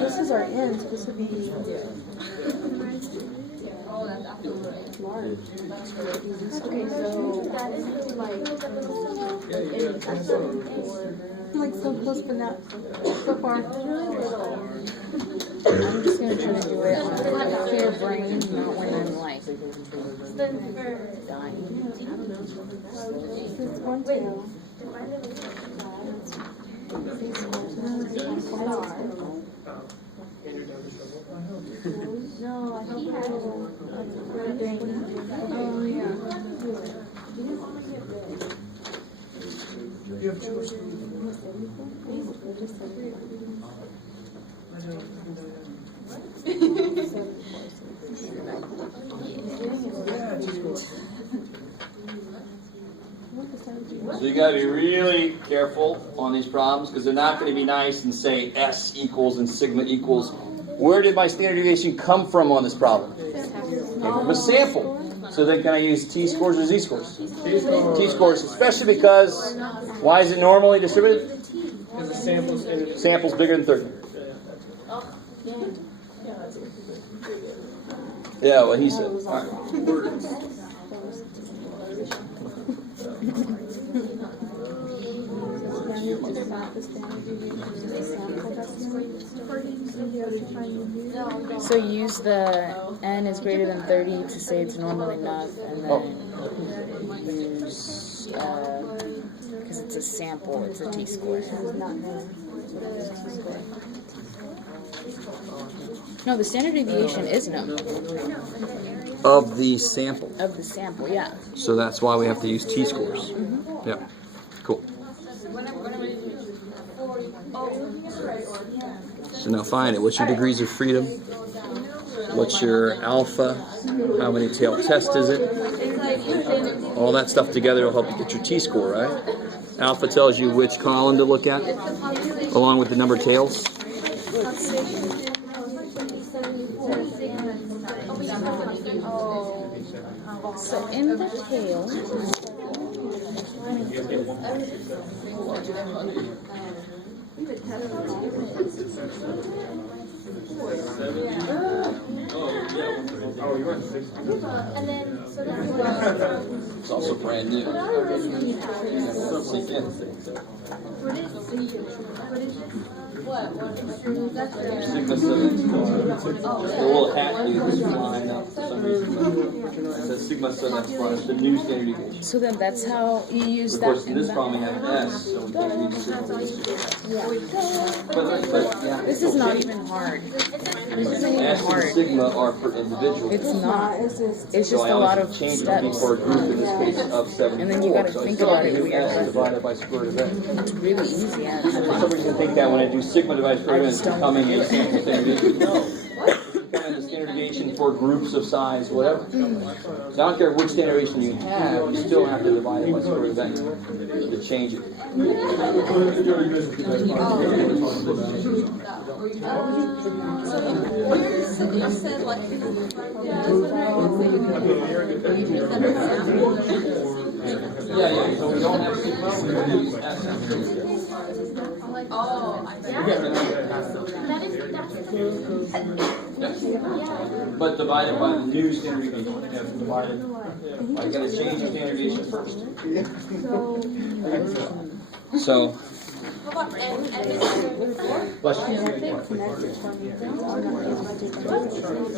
This is our end, so this would be large. Okay, so like so close but not so far. I'm just going to try to do it on a clear brain, not when I'm like dying. This is one tail. No, I don't know. Oh, yeah. You have two So you got to be really careful on these problems because they're not going to be nice and say S equals and sigma equals. Where did my standard deviation come from on this problem? Came from a sample. So then can I use t-scores or z-scores? T-scores, especially because, why is it normally distributed? Because the Sample's bigger than 30. Yeah, what he said. All right. So use the n is greater than 30 to say it's normal enough, and then use, because it's a sample, it's a t-score. No, the standard deviation is known. Of the sample. Of the sample, yeah. So that's why we have to use t-scores. Mm-hmm. Yep. Cool. So now find it. What's your degrees of freedom? What's your alpha? How many tail test is it? All that stuff together will help you get your t-score, right? Alpha tells you which column to look at, along with the number of tails. So in the tail, It's also brand new. Sigma 7. Just a little hat dude flying up for some reason. It says Sigma 7 plus the new standard deviation. so then that's how you use Of that. course, in this problem we have an S, so we can't use sigma. But yeah. This is not even hard. This isn't even S and hard. sigma are for individuals. It's not. It's just So I a lot always of change them steps. for a group in this case of 74. And then you gotta so think still about have it to do S weird. divided by square root of N. It's really easy, actually. For some reason think that when I do sigma divided square root of N, it's becoming a sample standard deviation. No. It's becoming a standard deviation for groups of size, whatever. So I don't care which standard deviation you have, you still have to divide it by square root of N to change it. Yeah, so we don't have sigma, we use S. But divided by the new standard deviation. You have to divide it. I gotta change your standard deviation first. So. Bless you.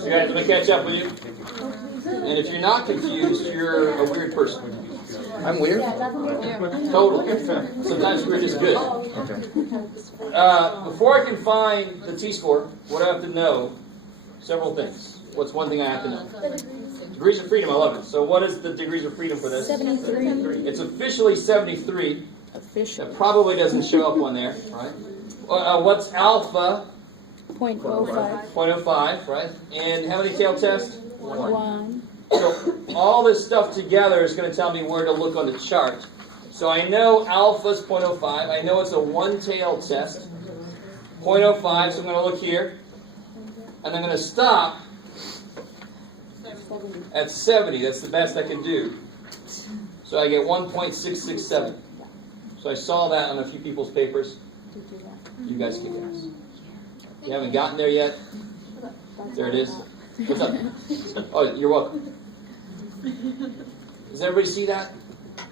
You guys, let me catch up with you. And if you're not confused, you're a weird person. I'm weird? Totally. Sometimes weird is good. Before I can find the t-score, what do I have to know? Several things. What's one thing I have to know? Degrees of freedom, I love it. So what is the degrees of freedom for this? 73. It's officially 73. Official. That probably doesn't show up on there, right? What's alpha? 0.05. 0.05, right? And how many tail tests? 1. So all this stuff together is going to tell me where to look on the chart. So I know alpha's 0.05. I know it's a one-tail test. 0.05, so I'm going to look here. And I'm going to stop at 70. That's the best I can do. So I get 1.667. So So I saw that on a few people's papers. You guys kick ass. You haven't gotten there yet? There it is. What's up? Oh, you're welcome. Does everybody see that?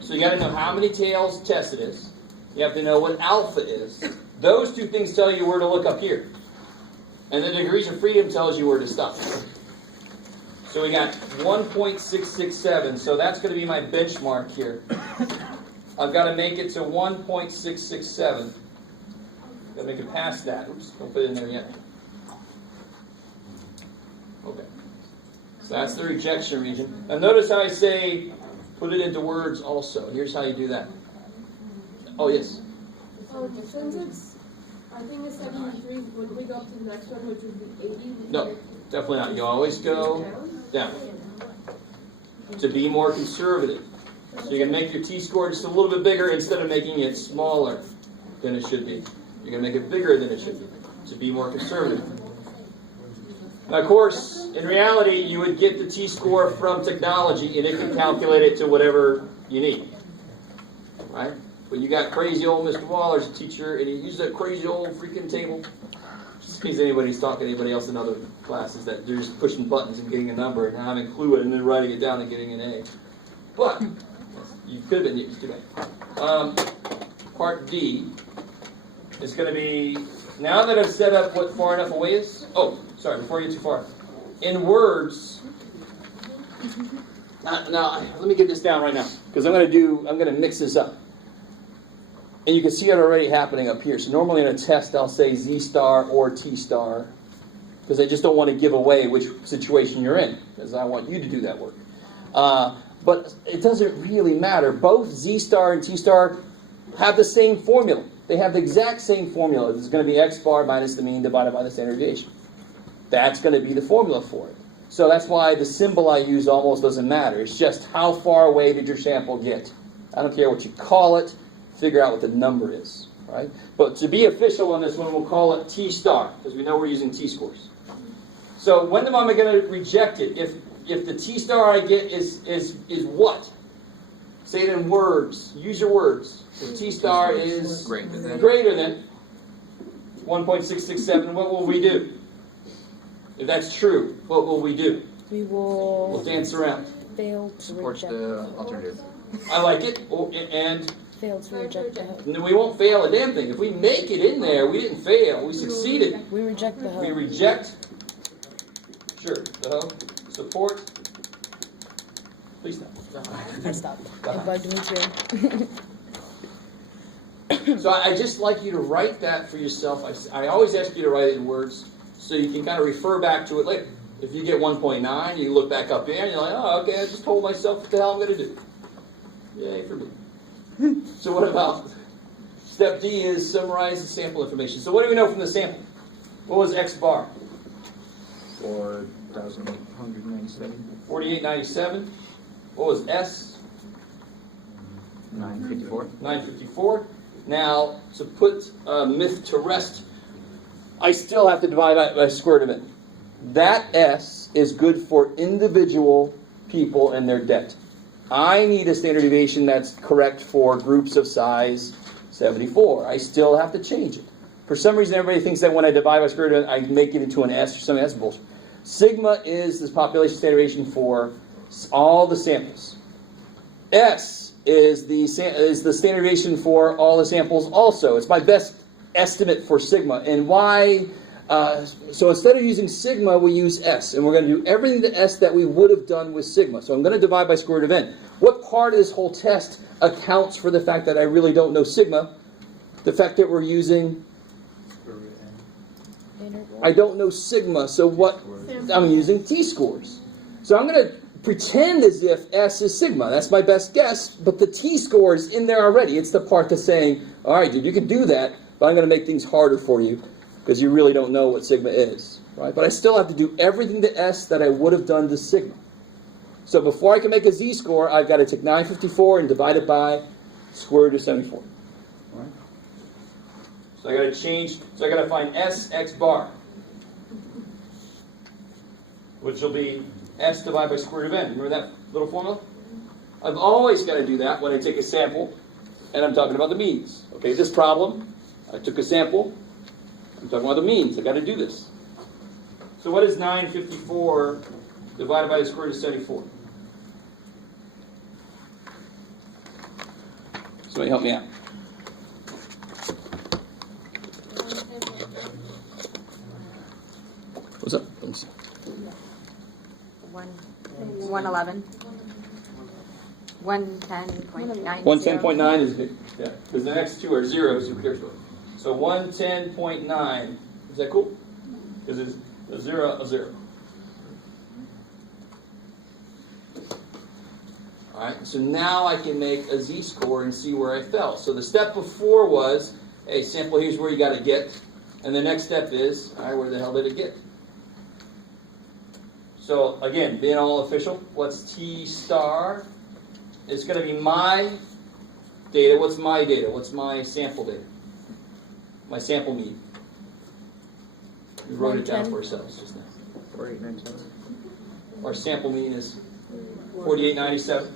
So you got to know how many tails test it is. You have to know what alpha is. Those two things tell you where to look up here. And the degrees of freedom tells you where to stop. So we got 1.667. So that's going to be my benchmark here. I've got to make it to 1.667. Got to make it past that. Oops, don't put it in there yet. Okay. So that's the rejection region. Now notice how I say put it into words also. Here's how you do that. Oh, yes? So since it's, I think it's 73, would we go up to the next one, which would be 80? No, definitely not. You always go down. To be more conservative. So you can make your t-score just a little bit bigger instead of making it smaller than it should be. You're going to make it bigger than it should be to be more conservative. Now, of course, in reality, you would get the t-score from technology and it can calculate it to whatever you need. Right? But you got crazy old Mr. Waller as a teacher and he uses that crazy old freaking table. Just in case anybody's talking to anybody else in other classes that they're just pushing buttons and getting a number and not having a clue and then writing it down and getting an A. But you could have been used to that. Part D is going to be, now that I've set up what far enough away is, oh, sorry, before I get too far. In words, now let me get this down right now, because I'm going to mix this up. And you can see it already happening up here. So normally in a test, I'll say Z star or T star, because I just don't want to give away which situation you're in, because I want you to do that work. But it doesn't really matter. Both Z star and T star have the same formula. They have the exact same formula. It's going to be X bar minus the mean divided by the standard deviation. That's going to be the formula for it. So that's why the symbol I use almost doesn't matter. It's just how far away did your sample get. I don't care what you call it. Figure out what the number is. Right? But to be official on this one, we'll call it T star, because we know we're using T-scores. So when am I going to reject it? If the T star I get is what? Say it in words. Use your words. The T star is greater than 1.667. What will we do? If that's true, what will we do? We'll dance around. Fail to Support reject. the alternative. I like it. Oh, and Fail to reject the hope. we won't fail a damn thing. If we make it in there, we didn't fail. We succeeded. We reject the We hope. reject. Sure. The hope. Support. Please stop. I stopped. It bugged me too. So I just like you to write that for yourself. I always ask you to write it in words so you can kind of refer back to it later. If you get 1.9, you look back up there and you're like, oh, okay, I just told myself what the hell I'm going to do. Yay for me. So what about step D is summarize the sample information. So what do we know from the sample? What was X bar? 4,897. 4897. What was S? 954. 954. Now, to put myth to rest, I still have to divide by square root of it. That S is good for individual people and their debt. I need a standard deviation that's correct for groups of size 74. I still have to change it. For some reason, everybody thinks that when I divide by square root of it, I make it into an S or something. That's bullshit. Sigma is this population standard deviation for all the samples. S is the standard deviation for all the samples also. It's my best estimate for sigma. And why? So instead of using sigma, we use S. And we're going to do everything to S that we would have done with sigma. So I'm going to divide by square root of n. What part of this whole test accounts for the fact that I really don't know sigma? The fact that we're using... I don't know sigma, so what? I'm using t-scores. So I'm going to pretend as if S is sigma. That's my best guess, but the t-score is in there already. It's the part that's saying, all right, dude, you can do that, but I'm going to make things harder for you because you really don't know what sigma is. Right? But I still have to do everything to S that I would have done to sigma. So before I can make a z-score, I've got to take 954 and divide it by square root of 74. Right? So I got to change, so I got to find S x bar, which will be S divided by square root of n. Remember that little formula? I've always got to do that when I take a sample. and I'm talking about the means. Okay, this problem, I took a sample. I'm talking about the means. I got to do this. So what is 954 divided by the square root of 74? Somebody help me out. What's up? Let me see. 111. 110.9. 110.9 is big. Yeah, because the next two are zeros. So here's what. So 110.9. Is that cool? Because it's a zero, a zero. All right. So now I can make a z-score and see where I fell. So the step before was, hey, sample. Here's where you got to get, and the next step is, all right, where the hell did it get? So again, being all official, what's T star? It's going to be my data. What's my data? What's my sample data? My sample mean. We wrote it down for ourselds just now. 4897. Our sample mean is 4897.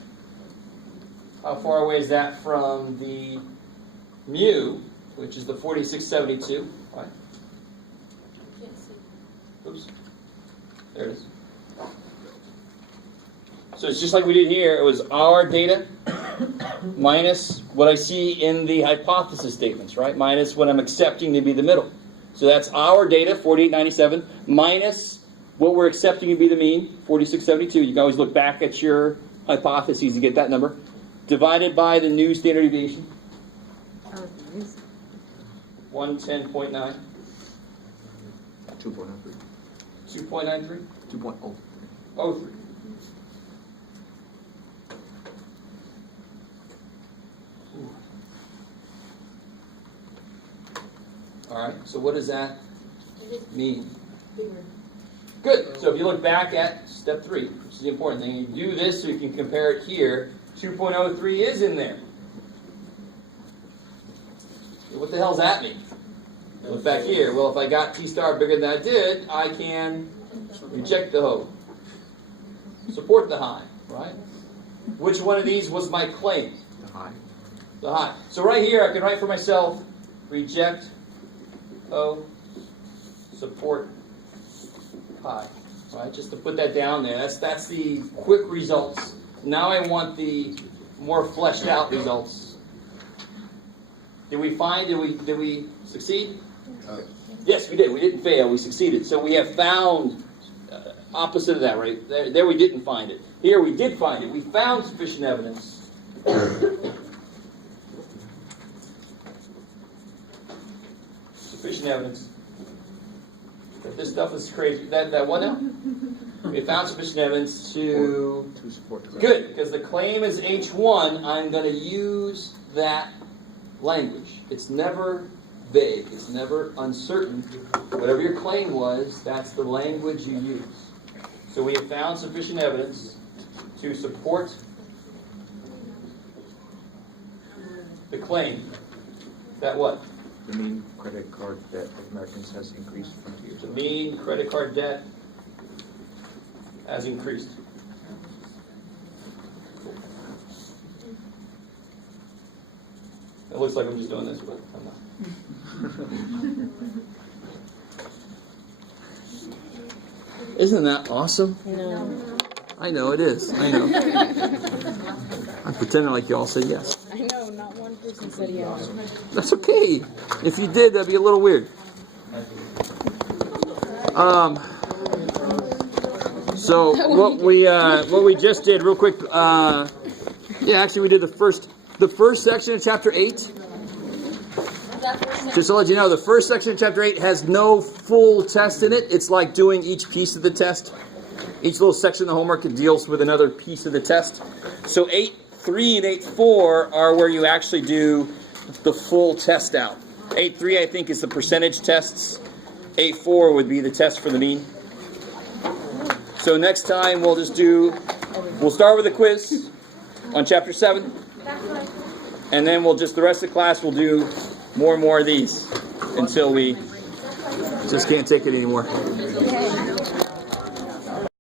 How far away is that from the mu, which is the 4672? Right? Oops. There it is. So it's just like we did here. It was our data minus what I see in the hypothesis statements, right? Minus what I'm accepting to be the middle. So that's our data, 4897, minus what we're accepting to be the mean, 4672. You can always look back at your hypotheses to get that number. Divided by the new standard deviation. 110.9. 2.03. 2.93. 2.03. 03. All right, so what does that mean? Good. So if you look back at step 3, which is the important thing, you do this so you can compare it here. 2.03 is in there. What the hell does that mean? Look back here. Well, if I got T star bigger than I did, I can reject the hoe. Support the high, right? Which one of these was my claim? The high. The high. So right here, I can write for myself, reject O, support high. Right? Just to put that down there. That's the quick results. Now I want the more fleshed out results. Did we succeed? Yes, we did. We didn't fail. We succeeded. So we have found opposite of that, right? There we didn't find it. Here we did find it. We found sufficient evidence. Sufficient evidence that this stuff is crazy. That what now? We found sufficient evidence to support. Good, because the claim is H1. I'm going to use that language. It's never vague. It's never uncertain. Whatever your claim was, that's the language you use. So we have found sufficient evidence to support the claim that what? The mean credit card debt of Americans has increased from 2 years The ago. mean credit card debt has increased. It looks like I'm just doing this, but I'm not. Isn't that awesome? No. I know it is. I know. I'm pretending like you all said yes. I know, not one person said yes. That's okay. If you did, that'd be a little weird. So what we just did, real quick. Actually, we did the first section of chapter 8. Just to let you know, the first section of chapter 8 has no full test in it. It's like doing each piece of the test. Each little section of the homework deals with another piece of the test. So 8.3 and 8.4 are where you actually do the full test out. 8.3, I think, is the percentage tests. 8.4 would be the test for the mean. So next time we'll start with a quiz on chapter 7. And then the rest of the class will do more and more of these until we just can't take it anymore.